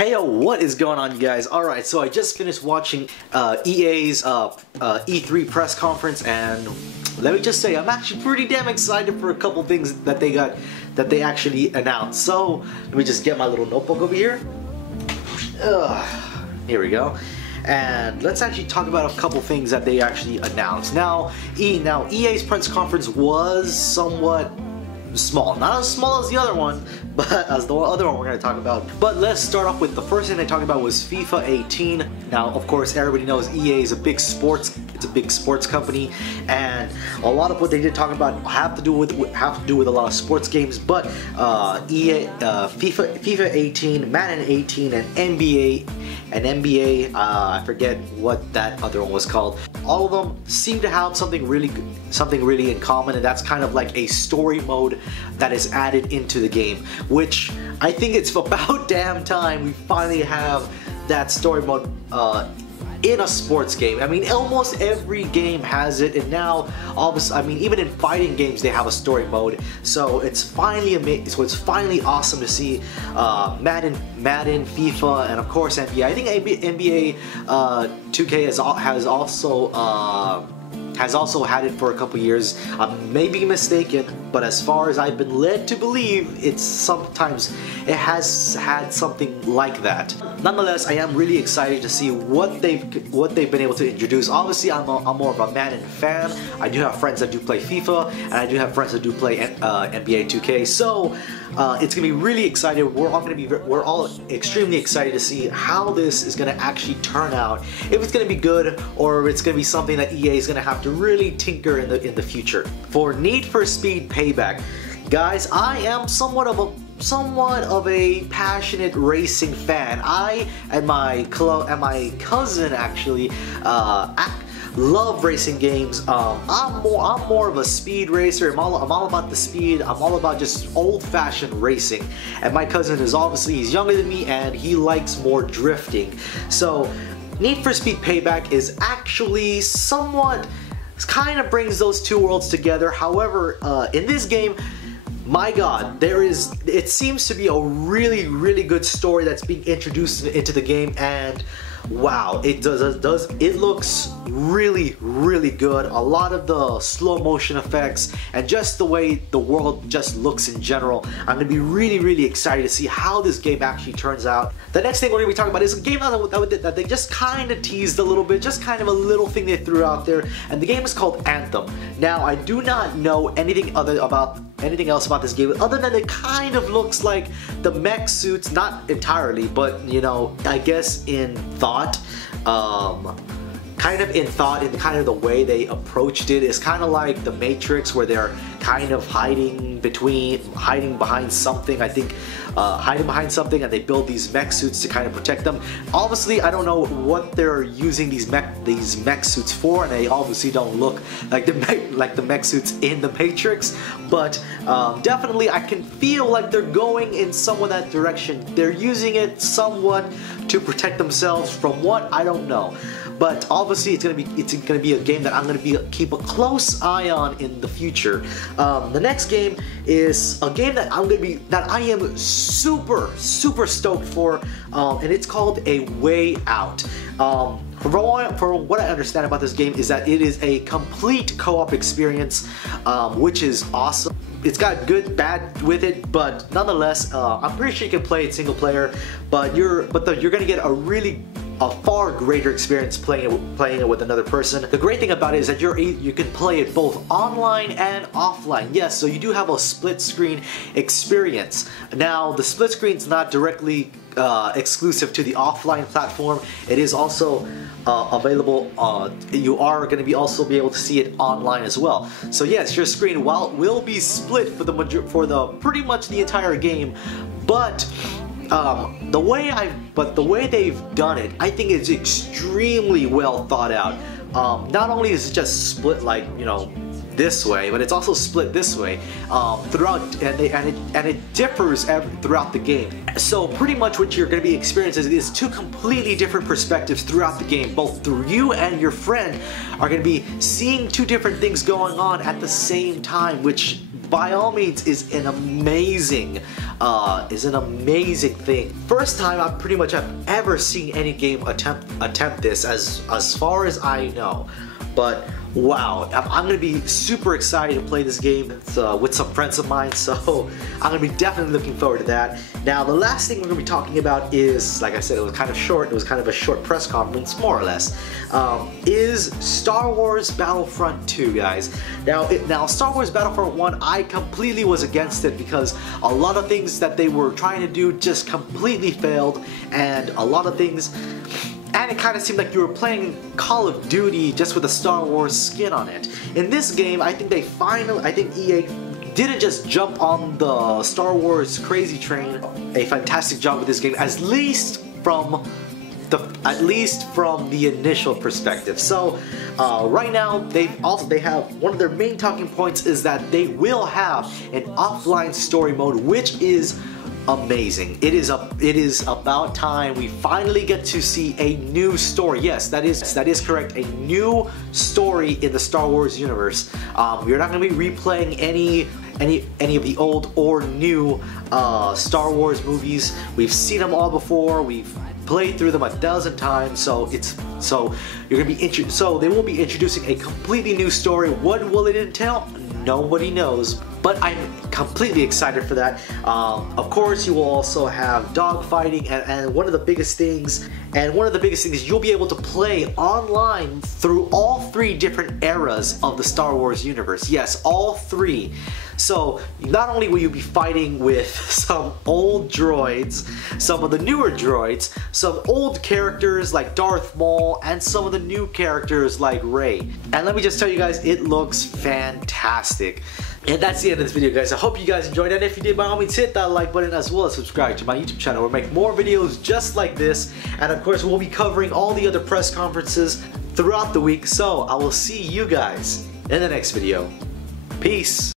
Hey yo, what is going on, you guys? Alright, so I just finished watching EA's E3 press conference, and let me just say, I'm actually pretty damn excited for a couple things that they actually announced. So, let me just get my little notebook over here. Here we go. And let's actually talk about a couple things that they actually announced. Now EA's press conference was somewhat small. Not as small as the other one, but as the other one we're going to talk about. But let's start off with the first thing they talked about was FIFA 18. Now, of course, everybody knows EA is a big sports company, and a lot of what they did talk about have to do with a lot of sports games. But FIFA 18, Madden 18, and NBA, I forget what that other one was called. All of them seem to have something really in common, and that's kind of like a story mode that is added into the game, which I think it's about damn time we finally have that story mode in a sports game. I mean, almost every game has it, and now I mean, even in fighting games they have a story mode. So it's finally amazing. So it's finally awesome to see Madden, FIFA, and of course NBA. I think NBA 2K has also had it for a couple years. I may be mistaken, but as far as I've been led to believe, it has had something like that. Nonetheless, I am really excited to see what they've been able to introduce. Obviously, I'm more of a Madden fan. I do have friends that do play FIFA, and I do have friends that do play NBA 2K. So it's gonna be really exciting. We're all extremely excited to see how this is gonna actually turn out. If it's gonna be good, or if it's gonna be something that EA is gonna have to really tinker in the future. For Need for Speed Payback, guys, I am somewhat of a passionate racing fan. I and my cousin actually love racing games. I'm more of a speed racer. I'm all about the speed. I'm all about just old-fashioned racing. And my cousin is he's younger than me, and he likes more drifting. So Need for Speed Payback is actually kind of brings those two worlds together. However, in this game, my God, it seems to be a really good story that's being introduced into the game, and wow, it looks really good. A lot of the slow motion effects and just the way the world just looks in general. I'm gonna be really excited to see how this game actually turns out. The next thing we're gonna be talking about is a game that they just kind of teased a little bit, just kind of a little thing they threw out there, and the game is called Anthem. Now, I do not know anything else about this game other than it kind of looks like the mech suits, not entirely, but you know, I guess in thought, kind of in the way they approached it is kind of like the Matrix, where they're kind of hiding behind something. I think hiding behind something, and they build these mech suits to kind of protect them. Obviously, I don't know what they're using these mech suits for, and they obviously don't look like the mech suits in the Matrix. But definitely, I can feel like they're going in somewhat that direction. They're using it somewhat to protect themselves from what, I don't know. But obviously, it's gonna be a game that I'm gonna keep a close eye on in the future. The next game is a game that I am super stoked for, and it's called A Way Out. For what I understand about this game is that it is a complete co-op experience, which is awesome. It's got good, bad with it, but nonetheless, I'm pretty sure you can play it single player. But you're gonna get a far greater experience playing it with another person. The great thing about it is that you can play it both online and offline. Yes, so you do have a split screen experience. Now, the split screen is not directly exclusive to the offline platform. It is also available. You are going to also be able to see it online as well. So yes, your screen will be split for pretty much the entire game, but the way they've done it, I think it's extremely well thought out. Not only is it just split, like, you know, this way, but it's also split this way throughout, and it differs throughout the game. So pretty much what you're going to be experiencing is two completely different perspectives throughout the game. Both through you and your friend are going to be seeing two different things going on at the same time, which by all means is an amazing thing. First time I pretty much have ever seen any game attempt this, as far as I know. But wow, I'm gonna be super excited to play this game with some friends of mine, so I'm gonna be definitely looking forward to that. Now, the last thing we're gonna be talking about is, like I said, it was kind of short, it was kind of a short press conference, more or less, is Star Wars Battlefront 2, guys. Now, Star Wars Battlefront 1, I completely was against it because a lot of things that they were trying to do just completely failed, and a lot of things, and it kind of seemed like you were playing Call of Duty just with a Star Wars skin on it. In this game, I think EA didn't just jump on the Star Wars crazy train. A fantastic job with this game, at least from the initial perspective. So right now they have one of their main talking points is that they will have an offline story mode, which is amazing. It is about time we finally get to see a new story. Yes, that is correct. A new story in the Star Wars universe. We're not going to be replaying any of the old or new Star Wars movies. We've seen them all before. We've played through them 1,000 times. So you're gonna be so they will be introducing a completely new story. What will it entail? Nobody knows, but I'm completely excited for that. Of course, you will also have dogfighting, and one of the biggest things is you'll be able to play online through all 3 different eras of the Star Wars universe. Yes, all 3. So not only will you be fighting with some old droids, some of the newer droids, some old characters like Darth Maul, and some of the new characters like Rey. And let me just tell you guys, it looks fantastic. And that's the end of this video, guys. I hope you guys enjoyed it. If you did, by all means, hit that like button as well as subscribe to my YouTube channel where I make more videos just like this. And of course, we'll be covering all the other press conferences throughout the week. So I will see you guys in the next video. Peace.